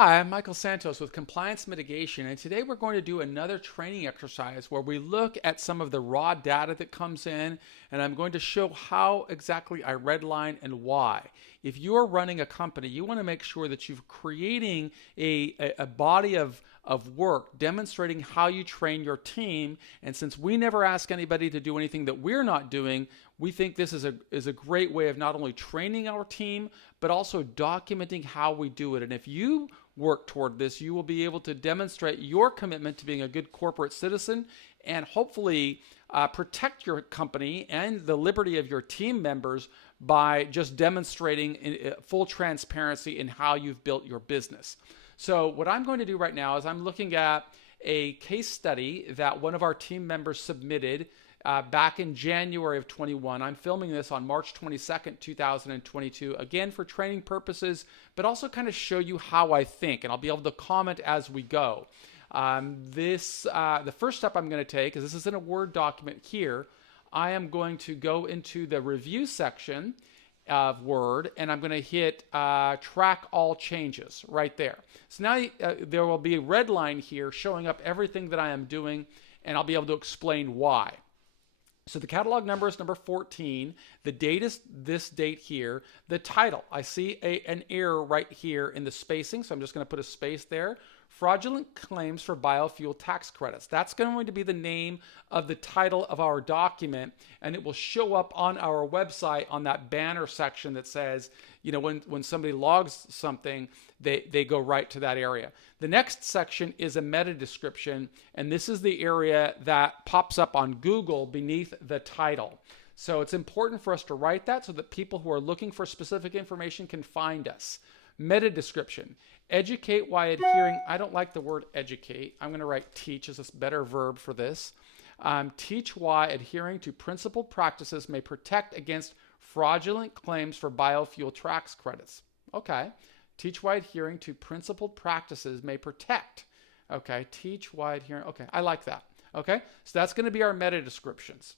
Hi, I'm Michael Santos with Compliance Mitigation, and today we're going to do another training exercise where we look at some of the raw data that comes in, and I'm going to show how exactly I redline and why. If you're running a company, you want to make sure that you're creating a body of work demonstrating how you train your team. And since we never ask anybody to do anything that we're not doing, we think this is a great way of not only training our team, but also documenting how we do it. And if you work toward this, you will be able to demonstrate your commitment to being a good corporate citizen and hopefully protect your company and the liberty of your team members by just demonstrating full transparency in how you've built your business. So what I'm going to do right now is I'm looking at a case study that one of our team members submitted back in January of 21. I'm filming this on March 22nd, 2022, again for training purposes, but also kind of show you how I think, and I'll be able to comment as we go. The first step I'm going to take is this is in a Word document here. I am going to go into the review section of Word, and I'm going to hit track all changes right there. So now there will be a red line here showing up everything that I am doing, and I'll be able to explain why. So the catalog number is number 14. The date is this date here. The title, I see an error right here in the spacing, so I'm just going to put a space there. Fraudulent claims for biofuel tax credits. That's going to be the name of the title of our document, and it will show up on our website on that banner section that says, you know, when somebody logs something, they go right to that area. The next section is a meta description, and this is the area that pops up on Google beneath the title. So it's important for us to write that so that people who are looking for specific information can find us. Meta description. Educate why adhering. I don't like the word educate. I'm going to write teach as a better verb for this. Teach why adhering to principled practices may protect against fraudulent claims for biofuel tax credits. Okay. Teach why adhering to principled practices may protect. Okay. Teach why adhering. Okay. I like that. Okay. So that's going to be our meta descriptions.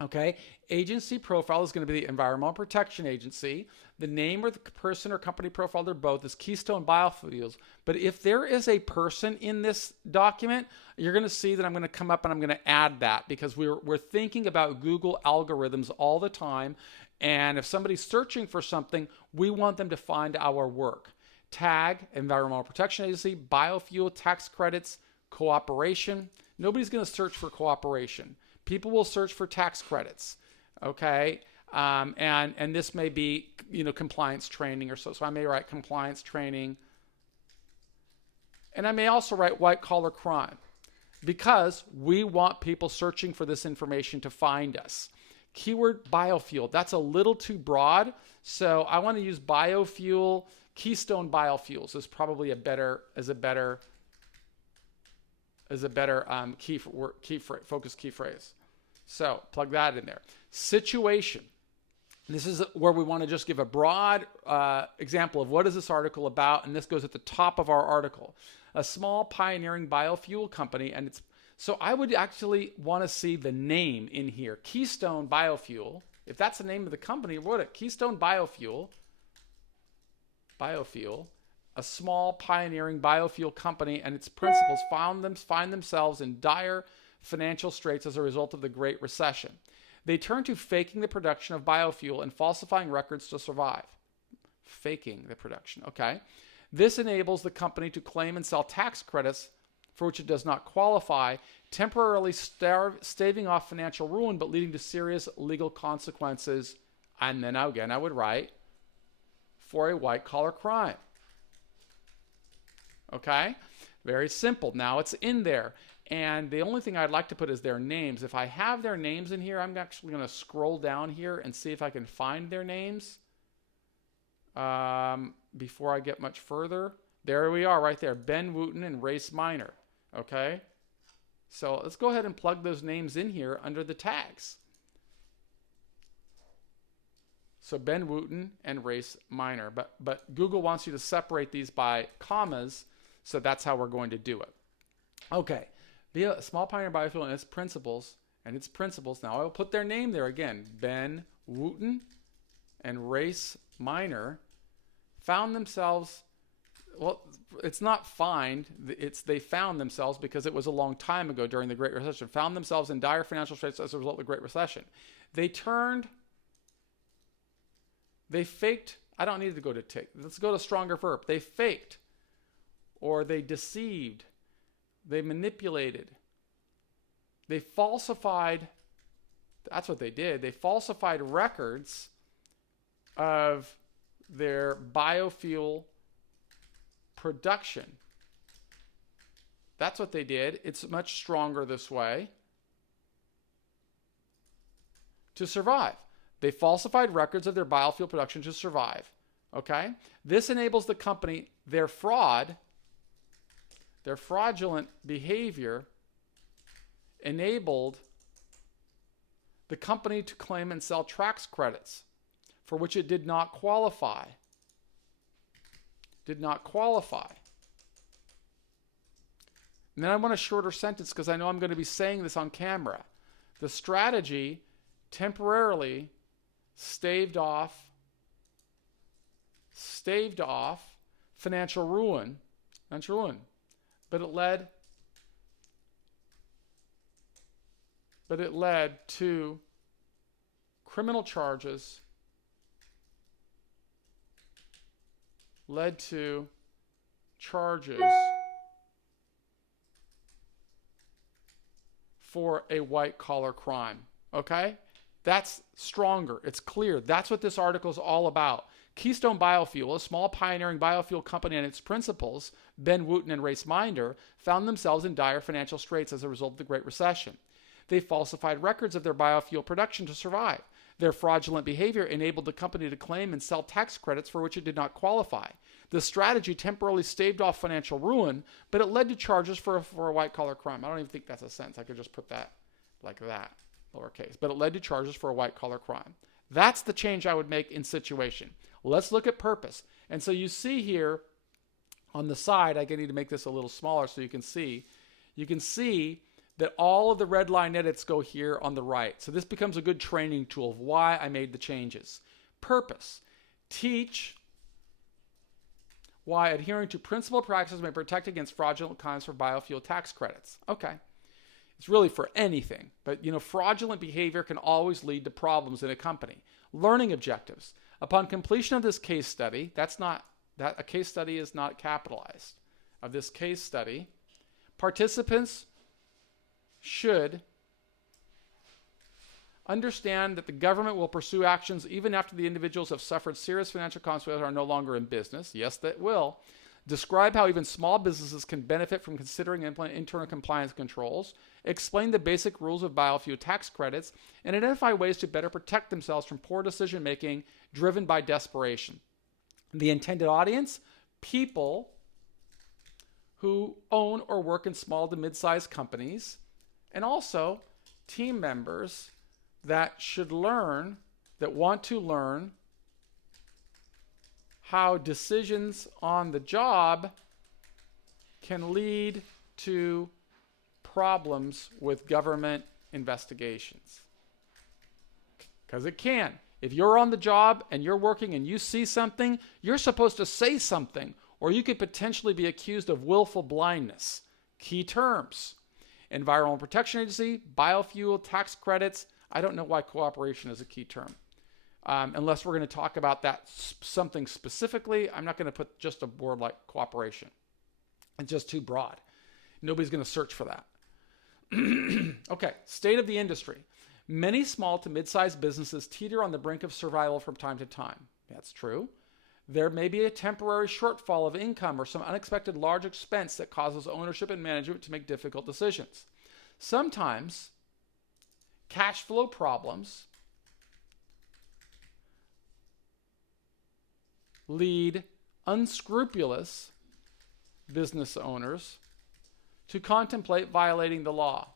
Okay, agency profile is going to be the Environmental Protection Agency. The name or the person or company profile, they're both, is Keystone Biofuels. But if there is a person in this document, you're going to see that I'm going to come up and I'm going to add that because we're thinking about Google algorithms all the time. And if somebody's searching for something, we want them to find our work. Tag, Environmental Protection Agency, biofuel tax credits, cooperation. Nobody's going to search for cooperation. People will search for tax credits, okay? And this may be, you know, compliance training or so. So I may write compliance training. And I may also write white collar crime because we want people searching for this information to find us. Keyword biofuel, that's a little too broad. So I want to use biofuel. Keystone Biofuels is probably a better focus key phrase. So plug that in there. Situation. This is where we want to just give a broad example of what is this article about, and this goes at the top of our article. A small pioneering biofuel company, and it's so I would actually want to see the name in here. Keystone Biofuel. If that's the name of the company, what it? Keystone Biofuel. A small pioneering biofuel company and its principals find themselves in dire financial straits as a result of the Great Recession. They turn to faking the production of biofuel and falsifying records to survive. Faking the production, okay. This enables the company to claim and sell tax credits for which it does not qualify, temporarily staving off financial ruin but leading to serious legal consequences. And then again, I would write for a white collar crime. Okay, very simple. Now it's in there. And the only thing I'd like to put is their names. If I have their names in here, I'm actually going to scroll down here and see if I can find their names before I get much further. There we are right there, Ben Wooten and Race Minor. Okay, so let's go ahead and plug those names in here under the tags. So Ben Wooten and Race Minor. But Google wants you to separate these by commas, so that's how we're going to do it. Okay. Be a small pioneer biofuel and its principles. Now I will put their name there again. Ben Wooten and Race Minor found themselves, well, it's not find, it's they found themselves, because it was a long time ago during the Great Recession, found themselves in dire financial straits as a result of the Great Recession. They faked, I don't need to go to take, let's go to a stronger verb. They faked, or they deceived, they manipulated, they falsified, that's what they did. They falsified records of their biofuel production. That's what they did. It's much stronger this way. To survive. They falsified records of their biofuel production to survive. Okay? This enables the company, their fraudulent behavior enabled the company to claim and sell tax credits for which it did not qualify. Did not qualify. And then I want a shorter sentence because I know I'm going to be saying this on camera. The strategy temporarily staved off financial ruin, but it led to criminal charges, for a white-collar crime. Okay? That's stronger. It's clear. That's what this article is all about. Keystone Biofuel, a small pioneering biofuel company, and its principals, Ben Wooten and Race Minder, found themselves in dire financial straits as a result of the Great Recession. They falsified records of their biofuel production to survive. Their fraudulent behavior enabled the company to claim and sell tax credits for which it did not qualify. The strategy temporarily staved off financial ruin, but it led to charges for a white-collar crime. I don't even think that's a sentence. I could just put that like that, lowercase. But it led to charges for a white-collar crime. That's the change I would make in situation. Let's look at purpose. And so you see here on the side, I need to make this a little smaller so you can see. You can see that all of the red line edits go here on the right. So this becomes a good training tool of why I made the changes. Purpose. Teach why adhering to principal practices may protect against fraudulent claims for biofuel tax credits. Okay. It's really for anything. But, fraudulent behavior can always lead to problems in a company. Learning objectives. Upon completion of this case study, a case study is not capitalized. Of this case study, participants should understand that the government will pursue actions even after the individuals have suffered serious financial consequences and are no longer in business. Yes, that will. Describe how even small businesses can benefit from considering and implement internal compliance controls. Explain the basic rules of biofuel tax credits and identify ways to better protect themselves from poor decision making driven by desperation. The intended audience, people who own or work in small to mid-sized companies, and also team members that want to learn how decisions on the job can lead to problems with government investigations. Because it can. If you're on the job and you're working and you see something, you're supposed to say something, or you could potentially be accused of willful blindness. Key terms: Environmental Protection Agency, biofuel tax credits. I don't know why cooperation is a key term. Unless we're going to talk about that something specifically, I'm not going to put just a word like cooperation. It's just too broad. Nobody's going to search for that. Okay, state of the industry. Many small to mid-sized businesses teeter on the brink of survival from time to time. That's true. There may be a temporary shortfall of income or some unexpected large expense that causes ownership and management to make difficult decisions. Sometimes cash flow problems lead unscrupulous business owners to contemplate violating the law.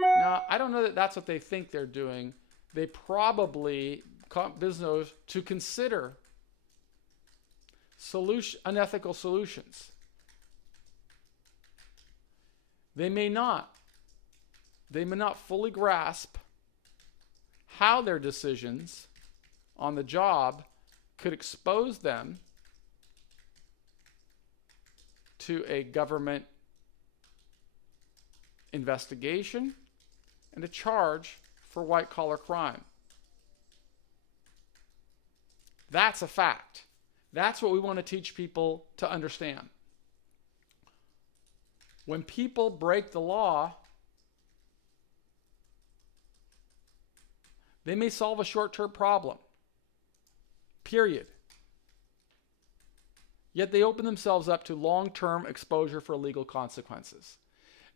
Now, I don't know that that's what they think they're doing. They probably business owners to consider unethical solutions. They may not fully grasp how their decisions on the job could expose them to a government investigation and a charge for white-collar crime. That's a fact. That's what we want to teach people to understand. When people break the law, they may solve a short-term problem. Period. Yet they open themselves up to long-term exposure for legal consequences.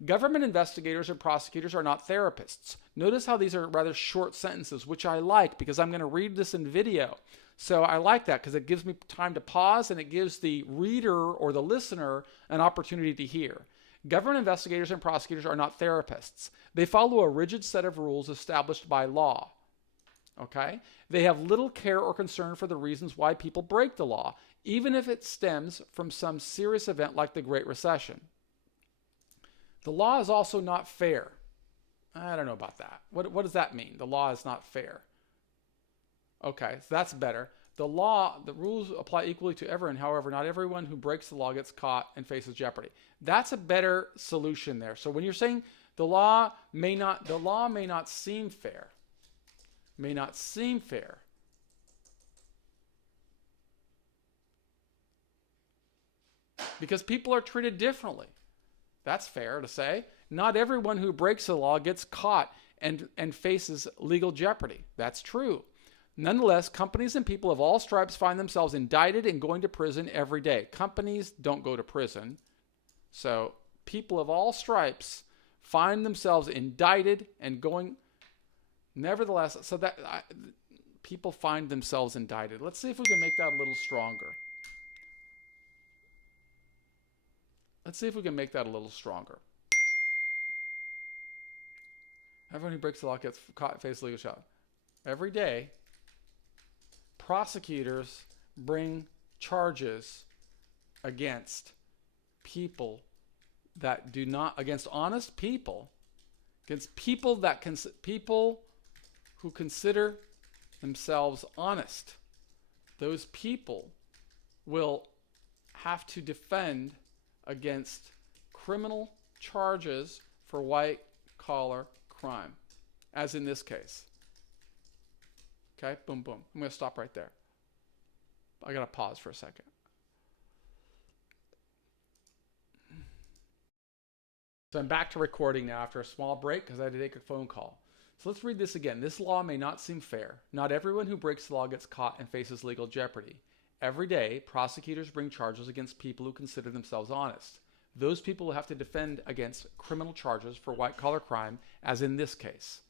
Government investigators and prosecutors are not therapists. Notice how these are rather short sentences, which I like because I'm going to read this in video. So I like that because it gives me time to pause and it gives the reader or the listener an opportunity to hear. Government investigators and prosecutors are not therapists. They follow a rigid set of rules established by law. Okay? They have little care or concern for the reasons why people break the law, even if it stems from some serious event like the Great Recession. The law is also not fair. I don't know about that. What does that mean? The law is not fair. Okay, so that's better. The rules apply equally to everyone. However, not everyone who breaks the law gets caught and faces jeopardy. That's a better solution there. So when you're saying the law may not seem fair, because people are treated differently. That's fair to say. Not everyone who breaks the law gets caught and faces legal jeopardy. That's true. Nonetheless, companies and people of all stripes find themselves indicted and going to prison every day. Companies don't go to prison. So people of all stripes find themselves indicted and going. Nevertheless, so that people find themselves indicted. Let's see if we can make that a little stronger. Everyone who breaks the law gets caught and faces legal charge. Every day, prosecutors bring charges against people that do not, against honest people, against people who consider themselves honest. Those people will have to defend against criminal charges for white-collar crime, as in this case. Okay, boom, boom. I'm going to stop right there. I got to pause for a second. So I'm back to recording now after a small break because I had to take a phone call. So let's read this again. This law may not seem fair. Not everyone who breaks the law gets caught and faces legal jeopardy. Every day, prosecutors bring charges against people who consider themselves honest. Those people will have to defend against criminal charges for white-collar crime, as in this case.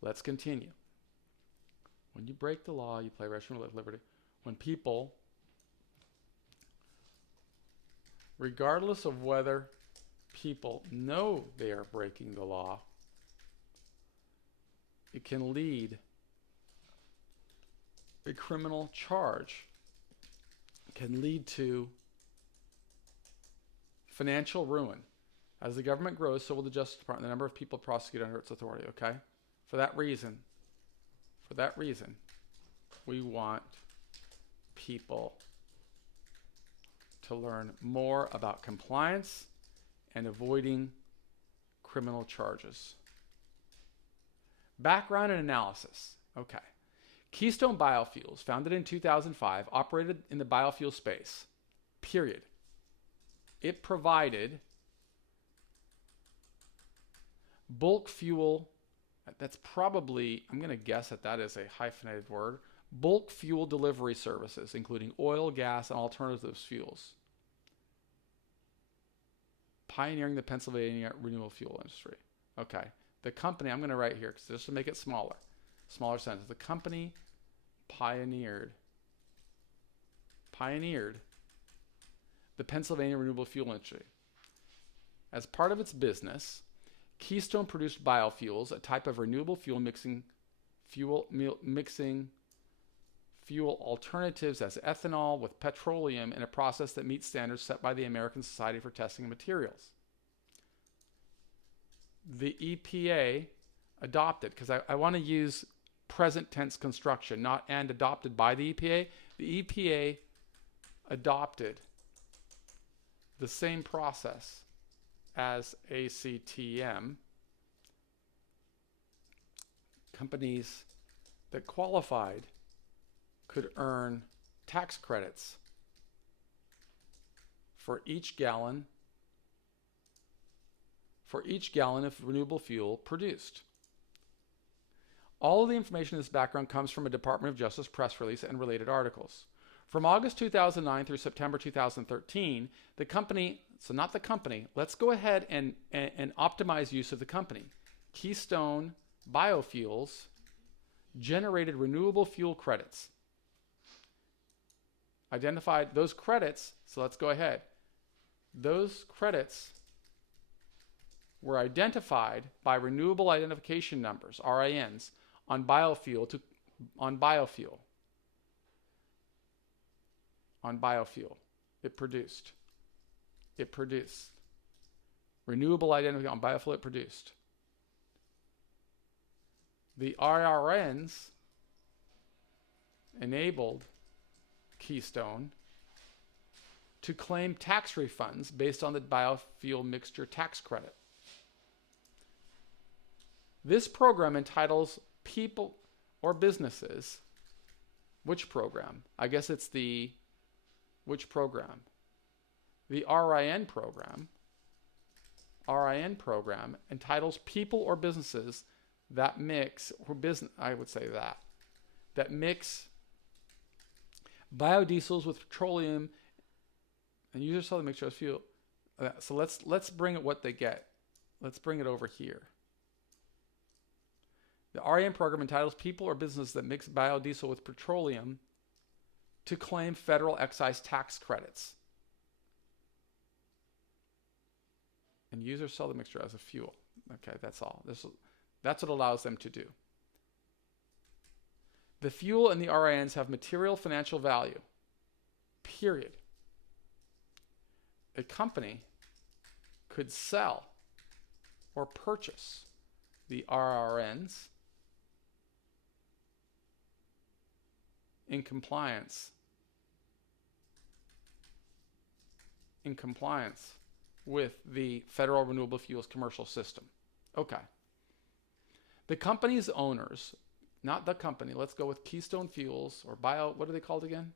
Let's continue. When you break the law, you play Russian liberty. When people, regardless of whether people know they are breaking the law, it can lead a criminal charge. It can lead to financial ruin. As the government grows, so will the Justice Department, the number of people prosecuted under its authority, okay? For that reason, we want people to learn more about compliance and avoiding criminal charges. Background and analysis. Okay. Keystone Biofuels, founded in 2005, operated in the biofuel space. Period. It provided bulk fuel. That's probably, I'm going to guess that is a hyphenated word. Bulk fuel delivery services, including oil, gas, and alternative fuels. Pioneering the Pennsylvania renewable fuel industry. Okay. The company, I'm going to write here just to make it smaller sentence. The company pioneered the Pennsylvania renewable fuel industry. As part of its business, Keystone produced biofuels, a type of renewable fuel mixing fuel alternatives as ethanol with petroleum in a process that meets standards set by the American Society for Testing of Materials. The EPA adopted, because I want to use present tense construction, not and adopted by the EPA. The EPA adopted the same process as ASTM, companies that qualified could earn tax credits for each gallon of renewable fuel produced. All of the information in this background comes from a Department of Justice press release and related articles. From August 2009 through September 2013, the company, so not the company, let's go ahead and optimize use of the company. Keystone Biofuels generated renewable fuel credits. Identified those credits, so let's go ahead. Those credits were identified by renewable identification numbers, RINs, on biofuel. It produced. Renewable identification on biofuel, it produced. The RINs enabled Keystone to claim tax refunds based on the Biofuel Mixture Tax Credit. This program entitles people or businesses, which program? I guess it's the, which program? The RIN program. RIN program entitles people or businesses that mix, or business, I would say that mix biodiesels with petroleum and use or sell the mixture as fuel. So let's bring it what they get. Let's bring it over here. The RIN program entitles people or businesses that mix biodiesel with petroleum to claim federal excise tax credits and use or sell the mixture as a fuel. Okay, that's all. That's what allows them to do. The fuel and the RINs have material financial value, period. A company could sell or purchase the RINs in compliance with the Federal Renewable Fuels Commercial System. Okay. The company's owners, not the company, let's go with Keystone Fuels or what are they called again?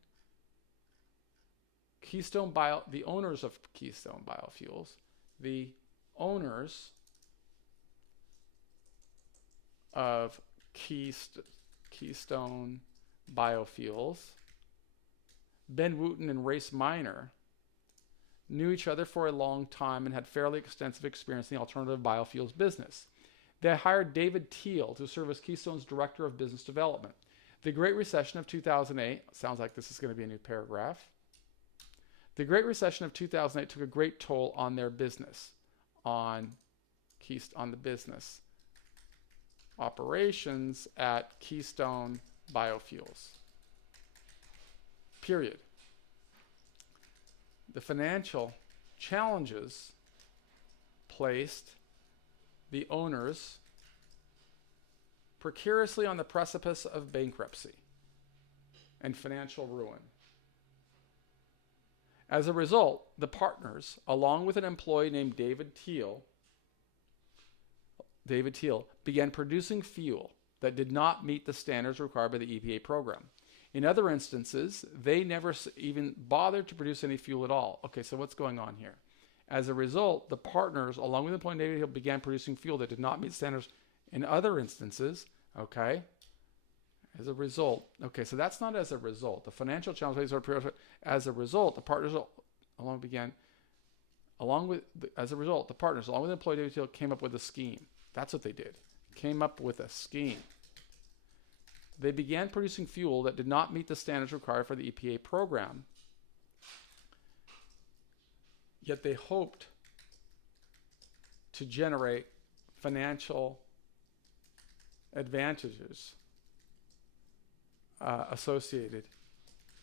The owners of Keystone Biofuels, the owners of Keystone Biofuels, Ben Wooten and Race Minor, knew each other for a long time and had fairly extensive experience in the alternative biofuels business. They hired David Teal to serve as Keystone's Director of Business Development. The Great Recession of 2008, sounds like this is going to be a new paragraph. The Great Recession of 2008 took a great toll on their business, on the business operations at Keystone Biofuels. Period. The financial challenges placed the owners precariously on the precipice of bankruptcy and financial ruin. As a result, the partners, along with an employee named David Teal, began producing fuel that did not meet the standards required by the EPA program. In other instances, they never even bothered to produce any fuel at all. Okay, so what's going on here? As a result, the partners, along with employee David Teal, began producing fuel that did not meet standards. In other instances, okay, as a result, okay, so that's not as a result. The financial challenges are as a result, the partners as a result, the partners, along with employee David Teal, came up with a scheme. That's what they did. Came up with a scheme. They began producing fuel that did not meet the standards required for the EPA program. Yet they hoped to generate financial advantages associated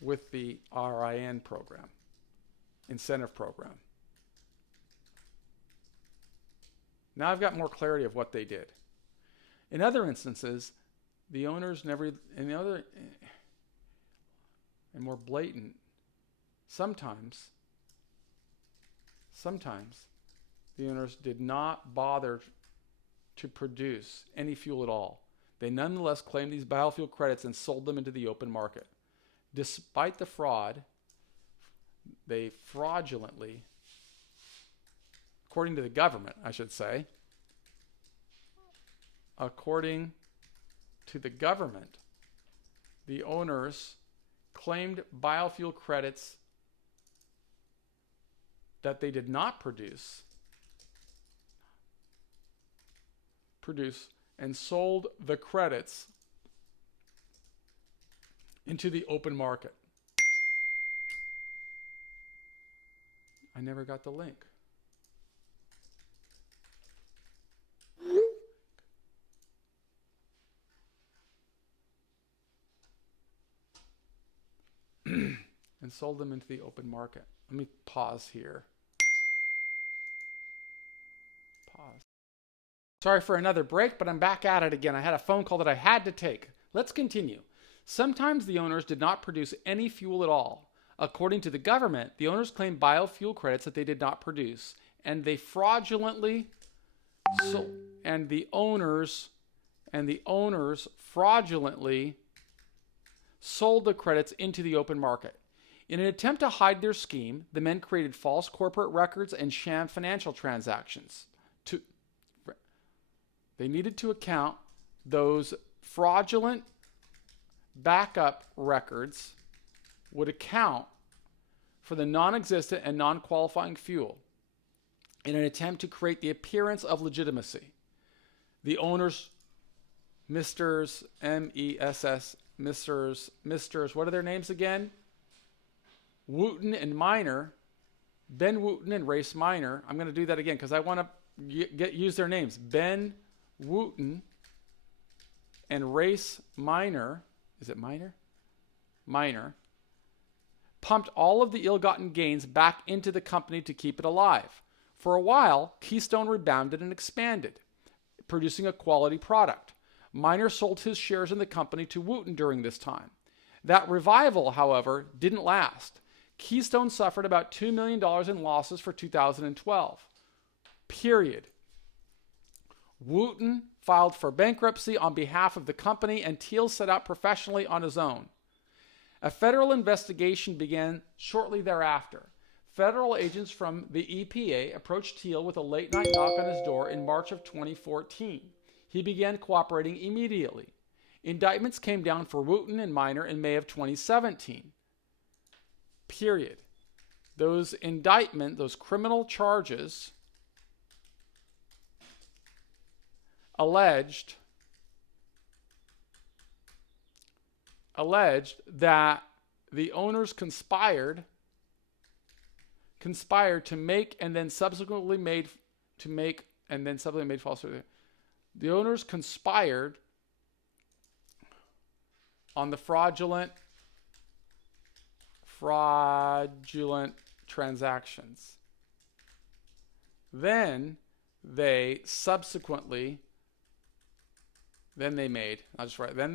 with the RIN program, incentive program. Now I've got more clarity of what they did. In other instances, the owners never, and more blatant, sometimes sometimes the owners did not bother to produce any fuel at all. They nonetheless claimed these biofuel credits and sold them into the open market. Despite the fraud, they fraudulently, according to the government, I should say, according to the government, the owners claimed biofuel credits that they did not produce and sold the credits into the open market. I never got the link. And sold them into the open market. Let me pause here. Pause. Sorry for another break, but I'm back at it again. I had a phone call that I had to take. Let's continue. Sometimes the owners did not produce any fuel at all. According to the government, the owners claimed biofuel credits that they did not produce, and they fraudulently sold, and the owners fraudulently sold the credits into the open market. In an attempt to hide their scheme, the men created false corporate records and sham financial transactions. They needed to account those fraudulent backup records would account for the non-existent and non-qualifying fuel in an attempt to create the appearance of legitimacy. The owners, Misters, M-E-S-S, Misters, what are their names again? Wooten and Minor, Ben Wooten and Race Minor. I'm going to do that again because I want to use their names. Ben Wooten and Race Minor. Is it Minor? Minor. Pumped all of the ill-gotten gains back into the company to keep it alive. For a while, Keystone rebounded and expanded, producing a quality product. Minor sold his shares in the company to Wooten during this time. That revival, however, didn't last. Keystone suffered about $2 million in losses for 2012. Period. Wooten filed for bankruptcy on behalf of the company, and Teal set out professionally on his own. A federal investigation began shortly thereafter. Federal agents from the EPA approached Teal with a late-night knock on his door in March of 2014. He began cooperating immediately. Indictments came down for Wooten and Minor in May of 2017. Period. Those criminal charges alleged that the owners conspired to make and then subsequently made false. The owners conspired on the fraudulent transactions. Then they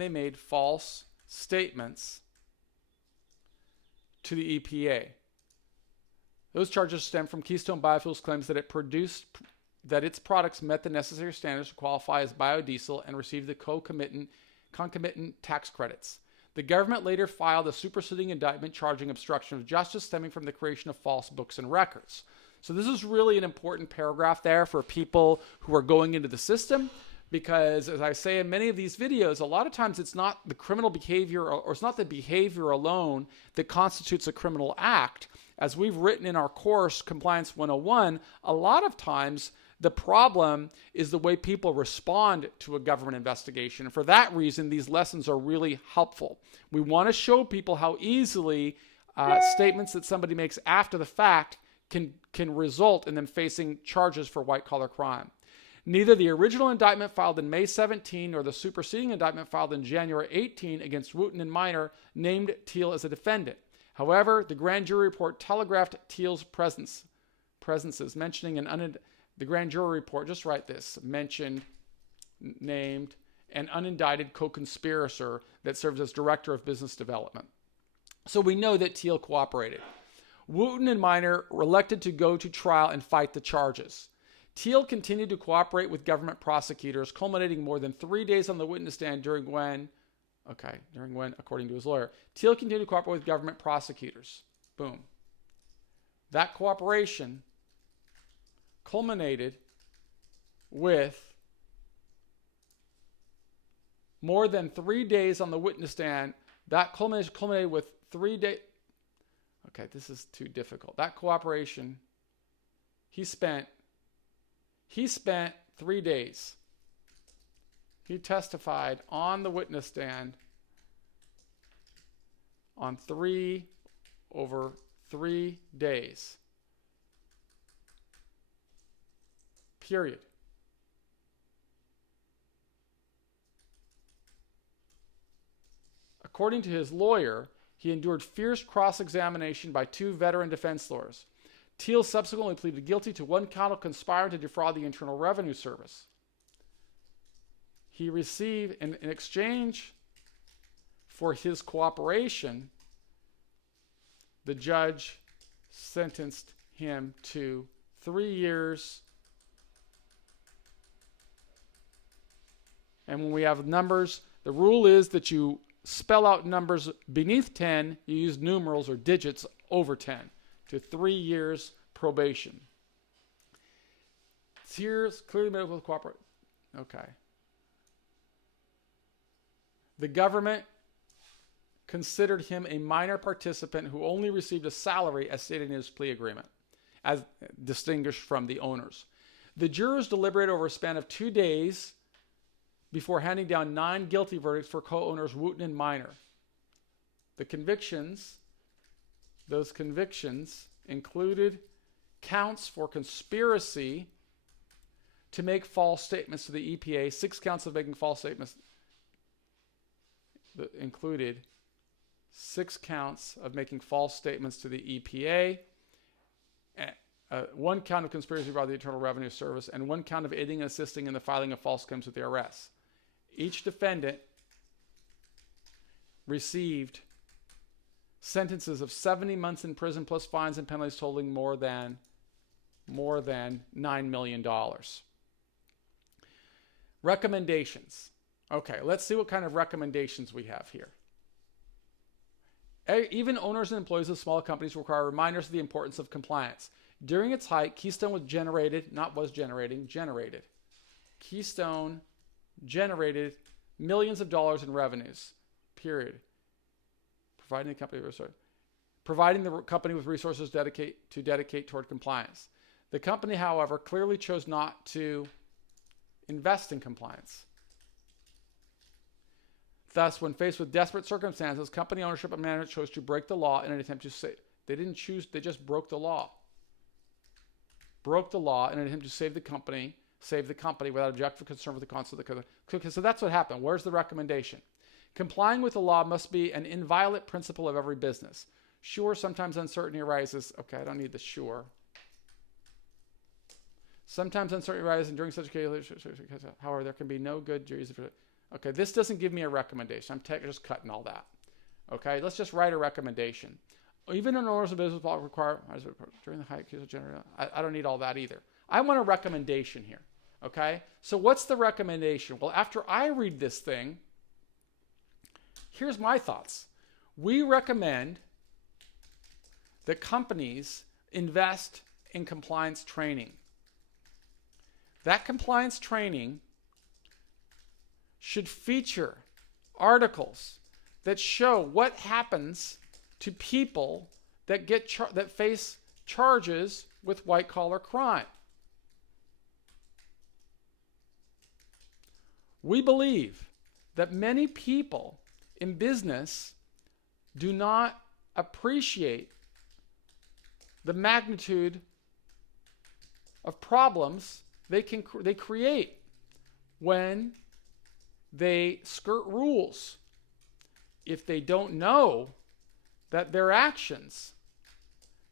made false statements to the EPA. Those charges stem from Keystone Biofuels' claims that its products met the necessary standards to qualify as biodiesel and received the concomitant tax credits. The government later filed a superseding indictment charging obstruction of justice stemming from the creation of false books and records. So this is really an important paragraph there for people who are going into the system, because as I say in many of these videos, a lot of times it's not the criminal behavior or it's not the behavior alone that constitutes a criminal act. As we've written in our course, Compliance 101, a lot of times the problem is the way people respond to a government investigation. And for that reason, these lessons are really helpful. We want to show people how easily statements that somebody makes after the fact can result in them facing charges for white-collar crime. Neither the original indictment filed in May 17 nor the superseding indictment filed in January 18 against Wooten and Minor named Teal as a defendant. However, the grand jury report telegraphed Teal's presences, mentioning the grand jury report, just write this, named an unindicted co-conspirator that serves as director of business development. So we know that Teal cooperated. Wooten and Minor were elected to go to trial and fight the charges. Teal continued to cooperate with government prosecutors, culminating more than 3 days on the witness stand during when, according to his lawyer, Teal continued to cooperate with government prosecutors. Boom. That cooperation culminated with more than 3 days on the witness stand. That culminated with 3 days. Okay, this is too difficult. That cooperation, he spent 3 days. He testified on the witness stand on 3 days. Period. According to his lawyer, he endured fierce cross-examination by 2 veteran defense lawyers. Teal subsequently pleaded guilty to 1 count of conspiring to defraud the Internal Revenue Service. He received, in exchange for his cooperation, the judge sentenced him to 3 years. And when we have numbers, the rule is that you spell out numbers beneath 10, you use numerals or digits over 10, to 3 years probation. Here's clearly medical cooperation. Okay. The government considered him a minor participant who only received a salary as stated in his plea agreement, as distinguished from the owners. The jurors deliberated over a span of 2 days before handing down 9 guilty verdicts for co-owners Wooten and Minor. Those convictions included counts for conspiracy to make false statements to the EPA, 6 counts of making false statements that included 6 counts of making false statements to the EPA, 1 count of conspiracy by the Internal Revenue Service, and 1 count of aiding and assisting in the filing of false claims with the IRS. Each defendant received sentences of 70 months in prison plus fines and penalties totaling more than $9 million. Recommendations. Okay, let's see what kind of recommendations we have here. Even owners and employees of small companies require reminders of the importance of compliance. During its height, Keystone Keystone generated millions of dollars in revenues, period. Providing the company with resources to dedicate toward compliance. The company, however, clearly chose not to invest in compliance. Thus, when faced with desperate circumstances, company ownership and management chose to break the law in an attempt to save. They didn't choose, they just broke the law. Broke the law in an attempt to save the company without objective concern for the consequences. Okay, so that's what happened. Where's the recommendation? Complying with the law must be an inviolate principle of every business. Sure, sometimes uncertainty arises. Okay, I don't need the sure. Sometimes uncertainty arises, and during such cases, however, there can be no good reason for it. Okay, this doesn't give me a recommendation. I'm just cutting all that. Okay, let's just write a recommendation. Even an owner's of business law require during the height of general. I don't need all that either. I want a recommendation here. Okay, so what's the recommendation? Well, after I read this thing, here's my thoughts. We recommend that companies invest in compliance training. That compliance training should feature articles that show what happens to people that that face charges with white-collar crime. We believe that many people in business do not appreciate the magnitude of problems they create when they skirt rules. If they don't know that their actions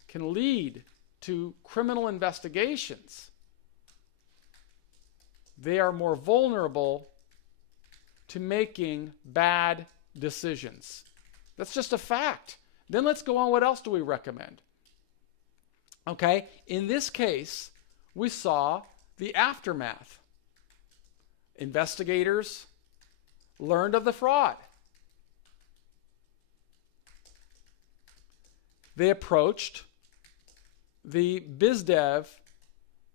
can lead to criminal investigations, they are more vulnerable to making bad decisions. That's just a fact. Then let's go on. What else do we recommend? Okay, in this case, we saw the aftermath. Investigators learned of the fraud. They approached the BizDev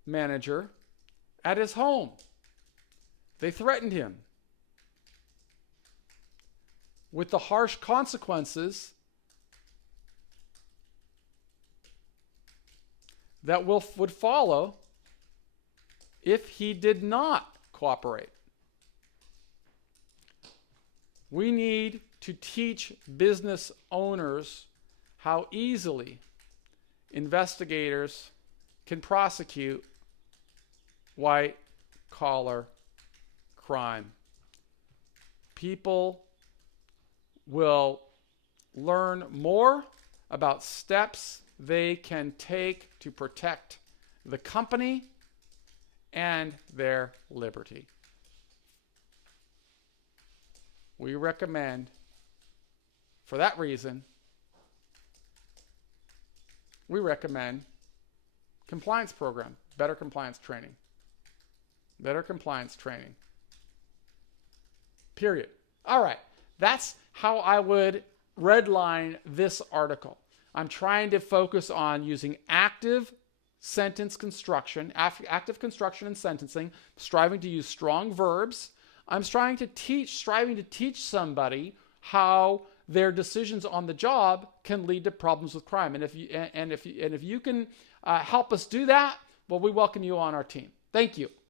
manager at his home. They threatened him with the harsh consequences that would follow if he did not cooperate. We need to teach business owners how easily investigators can prosecute white-collar crime. People will learn more about steps they can take to protect the company and their liberty. We recommend, for that reason, we recommend compliance program, better compliance training. Better compliance training. Period. All right. That's how I would redline this article. I'm trying to focus on using active sentence construction, active construction and sentencing, striving to use strong verbs. I'm striving to teach somebody how their decisions on the job can lead to problems with crime. And if you can help us do that, well, we welcome you on our team. Thank you.